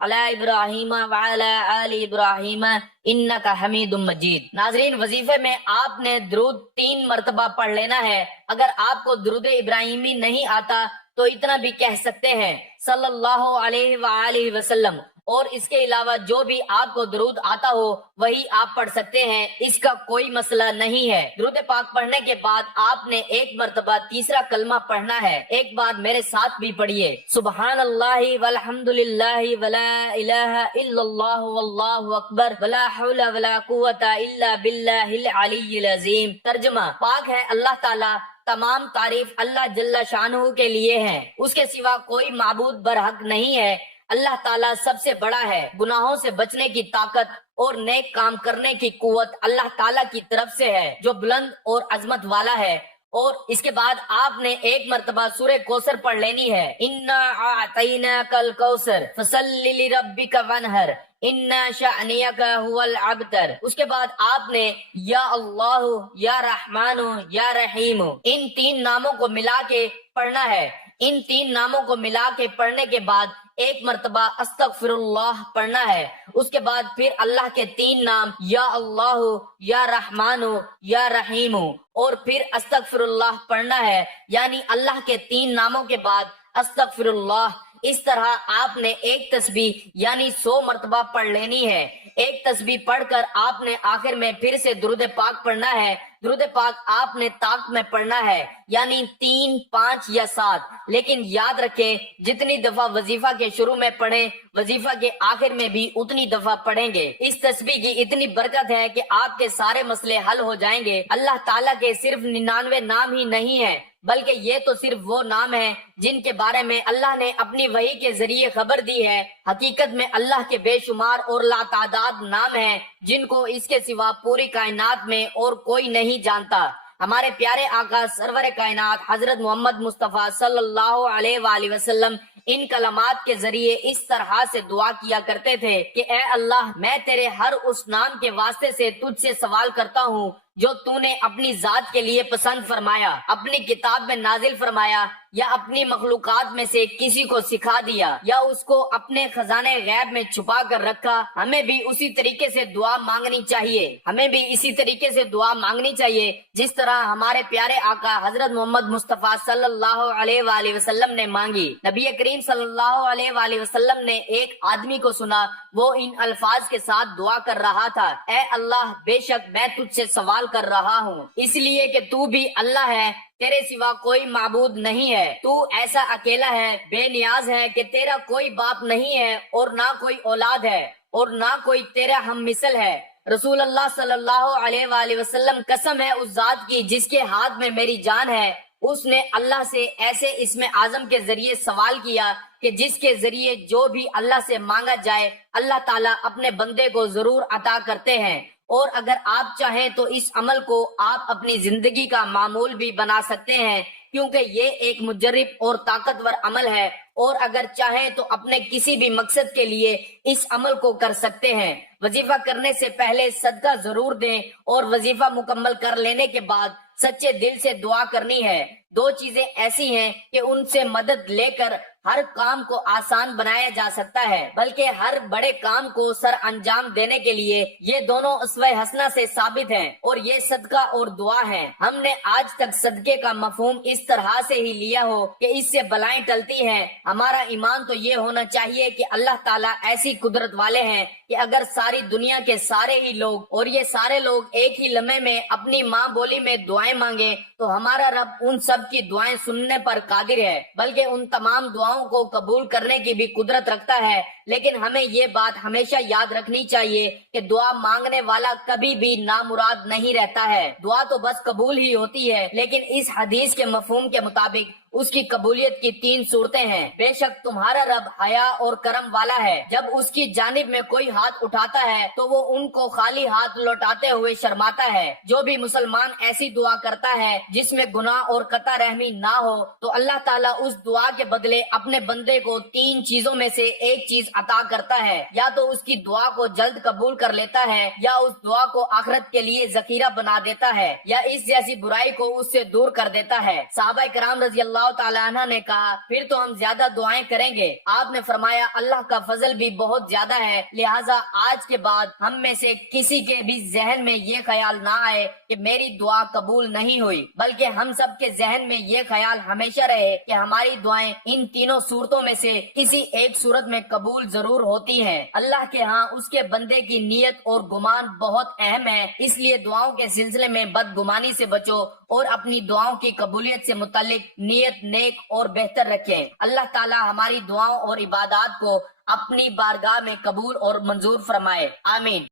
علی ابراہیم وعلی آل ابراہیم انک حمید مجید۔ ناظرین، وظیفے میں آپ نے درود 3 مرتبہ پڑھ لینا ہے۔ اگر آپ کو درود ابراہیمی نہیں آتا تو اتنا بھی کہہ سکتے ہیں صلی اللہ علیہ وآلہ وسلم، اور اس کے علاوہ جو بھی آپ کو درود آتا ہو وہی آپ پڑھ سکتے ہیں، اس کا کوئی مسئلہ نہیں ہے۔ درود پاک پڑھنے کے بعد آپ نے 1 مرتبہ تیسرا کلمہ پڑھنا ہے۔ ایک بار میرے ساتھ بھی پڑھیے، سبحان اللہ والحمد للہ ولا الہ الا اللہ واللہ اکبر ولا حول ولا قوت الا باللہ العلی العظیم۔ ترجمہ: پاک ہے اللہ تعالی، تمام تعریف اللہ جل شانہ کے لیے ہے، اس کے سوا کوئی معبود برحق نہیں ہے۔ اللہ تعالیٰ سب سے بڑا ہے، گناہوں سے بچنے کی طاقت اور نیک کام کرنے کی قوت اللہ تعالیٰ کی طرف سے ہے جو بلند اور عظمت والا ہے۔ اور اس کے بعد آپ نے 1 مرتبہ سورہ کوثر پڑھ لینی ہے، انا اعطیناک الکوثر فصلی لربک وانحر ان شأنک هو الابتر۔ اس کے بعد آپ نے یا اللہ، یا رحمان، یا رحیم، ان 3 ناموں کو ملا کے پڑھنا ہے۔ ان 3 ناموں کو ملا کے پڑھنے کے بعد 1 مرتبہ استغفر اللہ پڑھنا ہے۔ اس کے بعد پھر اللہ کے 3 نام یا اللہ، یا رحمان، یا رحیم، اور پھر استغفر اللہ پڑھنا ہے، یعنی اللہ کے 3 ناموں کے بعد استغفر اللہ۔ اس طرح آپ نے 1 تسبیح یعنی 100 مرتبہ پڑھ لینی ہے۔ 1 تسبیح پڑھ کر آپ نے آخر میں پھر سے درود پاک پڑھنا ہے۔ درود پاک آپ نے طاق میں پڑھنا ہے، یعنی 3، 5 یا 7، لیکن یاد رکھیں جتنی دفعہ وظیفہ کے شروع میں پڑھیں وظیفہ کے آخر میں بھی اتنی دفعہ پڑھیں گے۔ اس تسبیح کی اتنی برکت ہے کہ آپ کے سارے مسئلے حل ہو جائیں گے۔ اللہ تعالیٰ کے صرف 99 نام ہی نہیں ہیں، بلکہ یہ تو صرف وہ نام ہیں جن کے بارے میں اللہ نے اپنی وحی کے ذریعے خبر دی ہے۔ حقیقت میں اللہ کے بے شمار اور لاتعداد نام ہیں جن کو اس کے سوا پوری کائنات میں اور کوئی نہیں جانتا۔ ہمارے پیارے آقا سرور کائنات حضرت محمد مصطفیٰ صلی اللہ علیہ وآلہ وسلم ان کلمات کے ذریعے اس طرح سے دعا کیا کرتے تھے کہ اے اللہ، میں تیرے ہر اس نام کے واسطے سے تجھ سے سوال کرتا ہوں جو تو نے اپنی ذات کے لیے پسند فرمایا، اپنی کتاب میں نازل فرمایا، یا اپنی مخلوقات میں سے کسی کو سکھا دیا، یا اس کو اپنے خزانے غیب میں چھپا کر رکھا۔ ہمیں بھی اسی طریقے سے دعا مانگنی چاہیے، ہمیں بھی اسی طریقے سے دعا مانگنی چاہیے جس طرح ہمارے پیارے آقا حضرت محمد مصطفیٰ صلی اللہ علیہ وآلہ وسلم نے مانگی۔ نبی کریم صلی اللہ علیہ وآلہ وسلم نے ایک آدمی کو سنا، وہ ان الفاظ کے ساتھ دعا کر رہا تھا، اے اللہ، بے شک میں تجھ سے سوال کر رہا ہوں، اس لیے کہ تو بھی اللہ ہے، تیرے سوا کوئی معبود نہیں ہے، تو ایسا اکیلا ہے، بے نیاز ہے کہ تیرا کوئی باپ نہیں ہے اور نہ کوئی اولاد ہے اور نہ کوئی تیرا ہم مثل ہے۔ رسول اللہ صلی اللہ علیہ وآلہ وسلم، قسم ہے اس ذات کی جس کے ہاتھ میں میری جان ہے، اس نے اللہ سے ایسے اسم اعظم کے ذریعے سوال کیا کہ جس کے ذریعے جو بھی اللہ سے مانگا جائے اللہ تعالیٰ اپنے بندے کو ضرور عطا کرتے ہیں۔ اور اگر آپ چاہیں تو اس عمل کو آپ اپنی زندگی کا معمول بھی بنا سکتے ہیں، کیونکہ یہ ایک مجرب اور طاقتور عمل ہے، اور اگر چاہیں تو اپنے کسی بھی مقصد کے لیے اس عمل کو کر سکتے ہیں۔ وظیفہ کرنے سے پہلے صدقہ ضرور دیں، اور وظیفہ مکمل کر لینے کے بعد سچے دل سے دعا کرنی ہے۔ 2 چیزیں ایسی ہیں کہ ان سے مدد لے کر ہر کام کو آسان بنایا جا سکتا ہے، بلکہ ہر بڑے کام کو سر انجام دینے کے لیے یہ دونوں اسوہ حسنہ سے ثابت ہیں، اور یہ صدقہ اور دعا ہے۔ ہم نے آج تک صدقے کا مفہوم اس طرح سے ہی لیا ہو کہ اس سے بلائیں ٹلتی ہیں۔ ہمارا ایمان تو یہ ہونا چاہیے کہ اللہ تعالیٰ ایسی قدرت والے ہیں کہ اگر ساری دنیا کے سارے ہی لوگ اور یہ سارے لوگ ایک ہی لمحے میں اپنی ماں بولی میں دعائیں مانگیں تو ہمارا رب ان سب کی دعائیں سننے پر قادر ہے، بلکہ ان تمام دعاؤں کو قبول کرنے کی بھی قدرت رکھتا ہے۔ لیکن ہمیں یہ بات ہمیشہ یاد رکھنی چاہیے کہ دعا مانگنے والا کبھی بھی نامراد نہیں رہتا ہے، دعا تو بس قبول ہی ہوتی ہے، لیکن اس حدیث کے مفہوم کے مطابق اس کی قبولیت کی 3 صورتیں ہیں۔ بے شک تمہارا رب حیا اور کرم والا ہے، جب اس کی جانب میں کوئی ہاتھ اٹھاتا ہے تو وہ ان کو خالی ہاتھ لوٹاتے ہوئے شرماتا ہے۔ جو بھی مسلمان ایسی دعا کرتا ہے جس میں گناہ اور قطع رحمی نہ ہو تو اللہ تعالیٰ اس دعا کے بدلے اپنے بندے کو 3 چیزوں میں سے ایک چیز عطا کرتا ہے، یا تو اس کی دعا کو جلد قبول کر لیتا ہے، یا اس دعا کو آخرت کے لیے ذخیرہ بنا دیتا ہے، یا اس جیسی برائی کو اس سے دور کر دیتا ہے۔ صحابہ کرام رضی اللہ اللہ تعالیٰ عنہ نے کہا پھر تو ہم زیادہ دعائیں کریں گے۔ آپ نے فرمایا اللہ کا فضل بھی بہت زیادہ ہے، لہٰذا آج کے بعد ہم میں سے کسی کے بھی ذہن میں یہ خیال نہ آئے کہ میری دعا قبول نہیں ہوئی، بلکہ ہم سب کے ذہن میں یہ خیال ہمیشہ رہے کہ ہماری دعائیں ان تینوں صورتوں میں سے کسی ایک صورت میں قبول ضرور ہوتی ہیں۔ اللہ کے ہاں اس کے بندے کی نیت اور گمان بہت اہم ہے، اس لیے دعاؤں کے سلسلے میں بدگمانی سے بچو اور اپنی دعاؤں کی قبولیت سے متعلق نیت نیک اور بہتر رکھیں۔ اللہ تعالی ہماری دعاؤں اور عبادات کو اپنی بارگاہ میں قبول اور منظور فرمائے، آمین۔